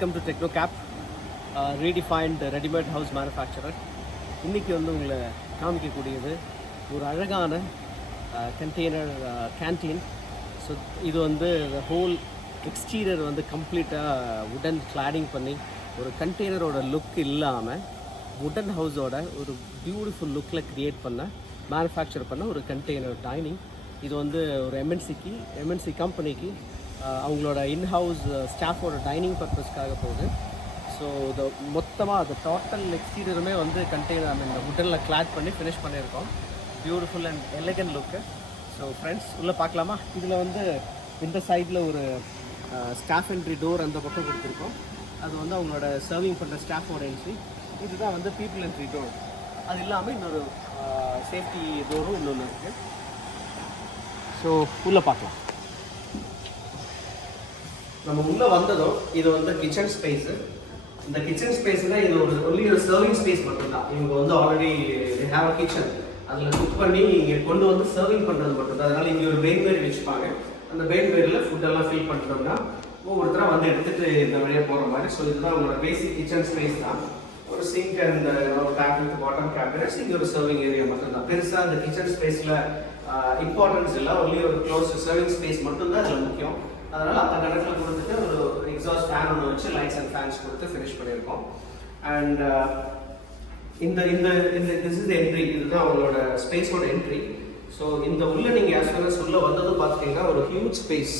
Welcome to Technocab, redefined readymade house manufacturer. இன்றைக்கி வந்து உங்களை காமிக்கக்கூடியது ஒரு அழகான கண்டெய்னர் கேன்டீன். ஸோ இது வந்து ஹோல் எக்ஸ்டீரியர் வந்து கம்ப்ளீட்டாக உடன் கிளாடிங் பண்ணி ஒரு கண்டெய்னரோட லுக் இல்லாமல் உடன் ஹவுஸோட ஒரு பியூட்டிஃபுல் லுக்கில் க்ரியேட் பண்ண மேனுஃபேக்சர் பண்ண ஒரு கண்டெய்னர் டைனிங். இது வந்து ஒரு எம்என்சி கம்பெனிக்கு அவங்களோட இன்ஹவுஸ் ஸ்டாஃபோட டைனிங் பர்பஸ்க்காக போகுது. ஸோ இந்த மொத்தமாக அந்த டோட்டல் எக்ஸ்டீரியருமே வந்து கண்டெய்னர் இந்த உட்டனில் கிளாட் பண்ணி ஃபினிஷ் பண்ணியிருக்கோம். Beautiful and elegant look. So friends உள்ளே பார்க்கலாமா? இதில் வந்து இந்த சைடில் ஒரு ஸ்டாஃப் என்ட்ரி டோர் அந்த பக்கம் கொடுத்துருக்கோம். அது வந்து அவங்களோட சர்விங் பண்ணுற ஸ்டாஃபோட என்ட்ரி. இதுதான் வந்து பீப்புள் என்ட்ரி டோர். அது இல்லாமல் இன்னொரு சேஃப்டி டோரும் இன்னொன்று இருக்குது. ஸோ உள்ளே பார்க்கலாம். நம்ம உள்ளே வந்ததும் இது வந்து கிச்சன் ஸ்பேஸு. இந்த கிச்சன் ஸ்பேஸ்னால் இது ஒன்லி ஒரு சர்விங் ஸ்பேஸ் மட்டும்தான். இவங்க வந்து ஆல்ரெடி ஹேவ் அ கிச்சன், அதில் குக் பண்ணி இங்கே கொண்டு வந்து சர்விங் பண்ணுறது மட்டும்தான். அதனால் இங்கே ஒரு பெயின் வேரி வச்சுப்பாங்க. அந்த பெயின் வேரியில் ஃபுட்டெல்லாம் ஃபில் பண்ணிட்டோம்னா ஒவ்வொருத்தராக வந்து எடுத்துகிட்டு இந்த வழியாக போகிற மாதிரி. ஸோ இதுதான் உங்களோட பேசிக் கிச்சன் ஸ்பேஸ் தான். ஒரு sink and tap with bottom cabinets, இங்கே ஒரு சர்விங் ஏரியா மட்டும்தான். பெருசாக அந்த கிச்சன் ஸ்பேஸில் இம்பார்ட்டன்ஸ் இல்லை. ஒன்லி ஒரு க்ளோஸ் சர்விங் ஸ்பேஸ் மட்டும்தான் அதில் முக்கியம். அதனால் அந்த கணக்கில் கொடுத்துட்டு ஒரு எக்ஸாஸ்ட் ஃபேன் ஒன்று வச்சு லைட்ஸ் அண்ட் ஃபேன்ஸ் கொடுத்து ஃபினிஷ் பண்ணியிருக்கோம். அண்ட் இந்த இந்த இந்த திஸ் இஸ் என்ட்ரி. இதுதான் அவங்களோட ஸ்பேஸோட என்ட்ரி. ஸோ இந்த உள்ள நீங்கள் ஆஸ் வெல் அஸ் உள்ள வந்ததும் பார்த்துட்டிங்கன்னா ஒரு ஹியூஜ் ஸ்பேஸ்,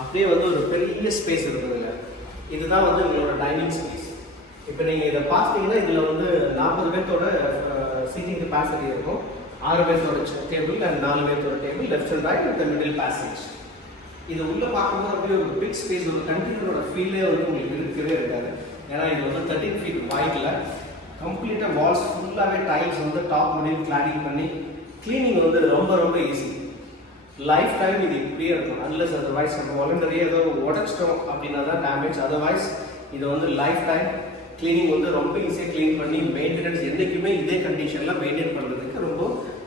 அப்படியே வந்து ஒரு பெரிய ஸ்பேஸ் இருக்குதுங்க. இதுதான் வந்து உங்களோட டைனிங் ஸ்பேஸ். இப்போ நீங்கள் இதை பார்த்தீங்கன்னா இதில் வந்து 40 பேர்த்தோட சீட்டிங் கெப்பாசிட்டி இருக்கும். 6 பேர்த்தோட டேபிள் அண்ட் 4 பேர்த்தோட table, left and right with middle passage. இது உள்ள பார்க்கும்போது அப்படியே ஒரு பிக் ஸ்பேஸ், ஒரு கண்டெய்னரோட ஃபீலே வந்து உங்களுக்கு இருக்கவே இருக்காது. ஏன்னா இது வந்து 13 feet வைடில் கம்ப்ளீட்டாக வால்ஸ் ஃபுல்லாகவே டைல்ஸ் வந்து டாப் முடிவு கிளாடிங் பண்ணி கிளீனிங் வந்து ரொம்ப ரொம்ப ஈஸி. லைஃப் டைம் இது இப்படியே இருக்கும். அன்லெஸ் அதர்வைஸ் நம்ம வாலண்டரியாக ஏதோ உடச்சிட்டோம் அப்படின்னா தான் டேமேஜ். அதர்வைஸ் இது வந்து லைஃப் டைம் கிளீனிங் வந்து ரொம்ப ஈஸியாக க்ளீன் பண்ணி மெயின்டெனன்ஸ் என்றைக்குமே இதே கண்டிஷனில் மெயின்டைன் பண்ணுறதுக்கு ரொம்ப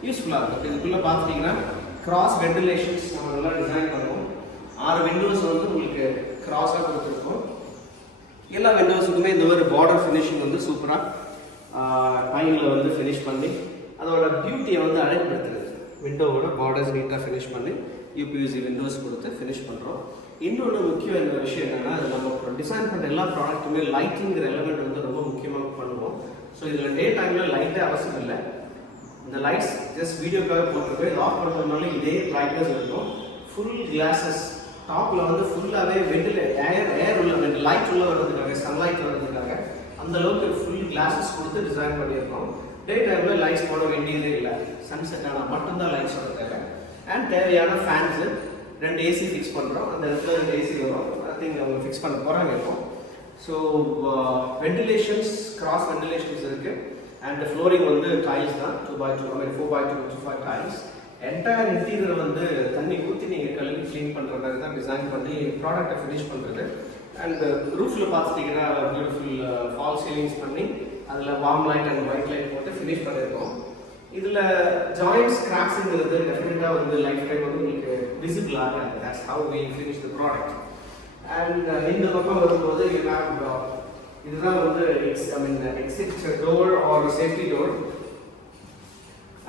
யூஸ்ஃபுல்லாக இருக்கும். இதுக்குள்ளே பார்த்துட்டிங்கன்னா கிராஸ் வென்டிலேஷன்ஸ் நம்ம நல்லா டிசைன் பண்ணுவோம். 6 விண்டோஸ் வந்து உங்களுக்கு கிராஸாக கொடுத்துருக்கோம். எல்லா விண்டோஸுக்குமே இந்த மாதிரி பார்டர் ஃபினிஷிங் வந்து சூப்பராக டைமில் வந்து ஃபினிஷ் பண்ணி அதோட பியூட்டியை வந்து அழகுபடுத்துறது. விண்டோவோட பார்டர்ஸ் நீட்டாக ஃபினிஷ் பண்ணி யூபியூசி விண்டோஸ் கொடுத்து ஃபினிஷ் பண்ணுறோம். இன்னொன்று முக்கியம் இந்த விஷயம் என்னென்னா, அது நம்ம டிசைன் பண்ணுற எல்லா ப்ராடக்ட்டுமே லைட்டிங்கிற எலமெண்ட் வந்து ரொம்ப முக்கியமாக பண்ணுவோம். ஸோ இதில் டே டைமில் லைட்டே அவசியம் இல்லை. இந்த லைட்ஸ் ஜஸ்ட் வீடியோக்காக போட்டிருக்கோம். இது ஆஃப் பண்ணுறதுனால இதே பிரைட்னஸ் இருக்கும். ஃபுல் கிளாஸஸ் டாப்பில் வந்து ஃபுல்லாகவே ஏர் உள்ள லைட் உள்ள வர்றதுக்காக, சன்லைட் வர்றதுக்காக அந்த அளவுக்கு ஃபுல் கிளாஸஸ் கொடுத்து டிசைன் பண்ணியிருக்கோம். டே டைமில் லைட்ஸ் போட வேண்டியதே இல்லை. சன்செட் ஆனால் மட்டும்தான் லைட்ஸ் வரதுக்காக. அண்ட் தேவையான ஃபேன்ஸு 2 ஏசி ஃபிக்ஸ் பண்ணுறோம். அந்த இடத்துல 2 ஏசி வரும். ஐ திங்க் அவங்க ஃபிக்ஸ் பண்ண போகிறாங்க இப்போ. ஸோ வென்டிலேஷன்ஸ், கிராஸ் வென்டிலேஷன்ஸ் இருக்குது. அண்ட் ஃப்ளோரிங் வந்து டைல்ஸ் தான், 2x2 4x2 tiles. Entire interior வந்து தண்ணி ஊற்றி நீங்கள் கழுவி க்ளீன் பண்ணுற மாதிரி தான் டிசைன் பண்ணி ப்ராடக்டை ஃபினிஷ் பண்ணுறது. அண்ட் ரூஃபில் பார்த்துட்டிங்கன்னா பியூட்டிஃபுல் ஃபால் சீலிங்ஸ் பண்ணி அதில் warm light and white light போட்டு ஃபினிஷ் பண்ணியிருக்கோம். இதில் ஜாயின்ட்ஸ் கிராக்ஸுங்கிறது டெஃபினட்டாக வந்து லைஃப் டைம் வந்து உங்களுக்கு விசிபிள் ஆகாது. That's how we finish the product. And இந்த பக்கம் வரும்போது இதுதான் வந்து exit door or safety door.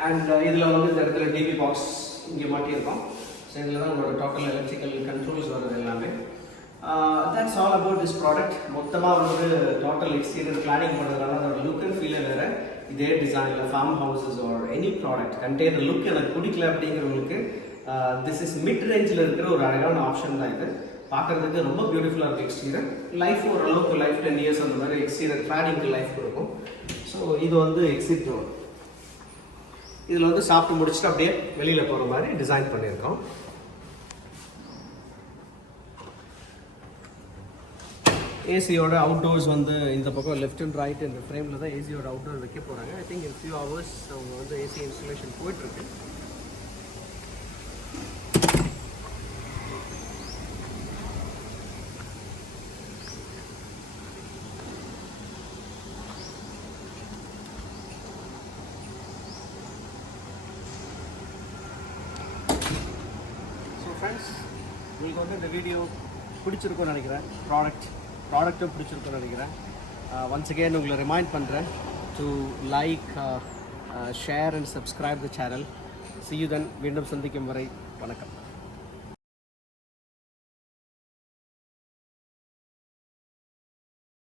And இதில் வந்து இந்த இடத்துல டிவி பாக்ஸ் இங்கே மாட்டியிருக்கோம். ஸோ இதில் தான் உங்களோட டோட்டல் எலக்ட்ரிக்கல் கண்ட்ரோல்ஸ் வருது எல்லாமே. That's all about this product. மொத்தமாக வந்து டோட்டல் எக்ஸ்டீரியர் கிளாடிங் பண்ணுறதுனால அதோட லுக் அண்ட் ஃபீலே வேறு. இதே டிசைனில் farm houses or any product container look எனக்கு பிடிக்கல அப்படிங்கிறவங்களுக்கு திஸ் இஸ் மிட் ரேஞ்சில் இருக்கிற ஒரு அழகான ஆப்ஷன் தான் இது. பார்க்குறதுக்கு ரொம்ப பியூட்டிஃபுல்லாக இருக்குது எக்ஸ்டீரியர். லைஃப் ஓரளவுக்கு லைஃப் 10 years அந்த மாதிரி எக்ஸ்டீரியர் கிளாடிங்க்கு லைஃப் கொடுக்கும். ஸோ இது வந்து எக்ஸிட் டோர். இதில் வந்து சாப்பிட்டு முடிச்சுட்டு அப்படியே வெளியில் போகிற மாதிரி டிசைன் பண்ணியிருக்கோம். ஏசியோட அவுட்டோர்ஸ் வந்து இந்த பக்கம் லெஃப்ட் அண்ட் ரைட் இந்த ஃப்ரேமில் தான் ஏசியோட அவுட்டோர் வைக்க போகிறாங்க. I think in few hours அவங்க வந்து ஏசி இன்ஸ்டலேஷன் போயிட்டுருக்கு. ஸோ ஃப்ரெண்ட்ஸ், உங்களுக்கு வந்து இந்த வீடியோ பிடிச்சிருக்கும்னு நினைக்கிறேன். ப்ராடக்ட்டும் பிடிச்சிருக்குன்னு நினைக்கிறேன். ஒன்ஸ் அகெயின் உங்களை ரிமைண்ட் பண்ணுறேன் to like, share and subscribe the channel. See you then. மீண்டும் சந்திக்கும் வரை வணக்கம்.